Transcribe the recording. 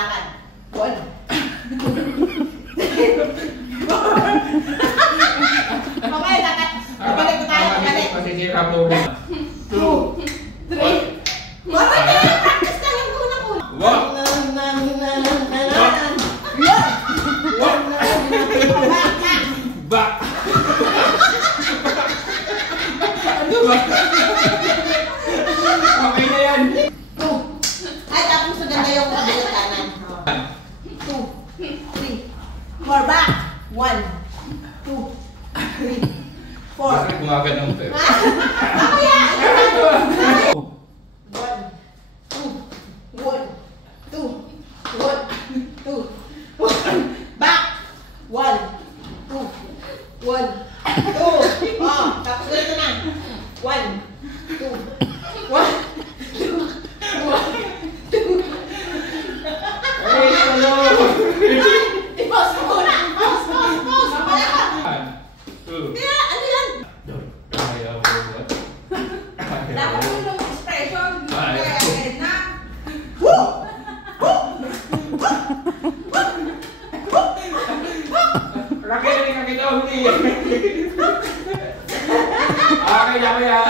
lakad. 1. Okay, lakad. Babalik ko tayo, babalik. Masisira po. 2, 3. Mamay na lang, practice na lang unang-una. 1. Back. Ano ba? Okay na yan. 2. Ay, tapos maganda yung kabilang kanan. 2, 3, 4, back. 1, 2, 3, 4. Bakit gumaganong tayo? Mamaya! 1, 2, 1, 2, 1, back. 1, 2, 1, 2. Oh, tapos ganito na. 1, 2, 1, 2, 1, 2. Ay, hello! I-pause mo muna! Pause! Mamaya ka! 1, 2. Kaya, ano yan? Ayaw mo ba? Dapat mo yung expression. Kaya na. Rakyat, hindi ka kita huli. Okay na kaya.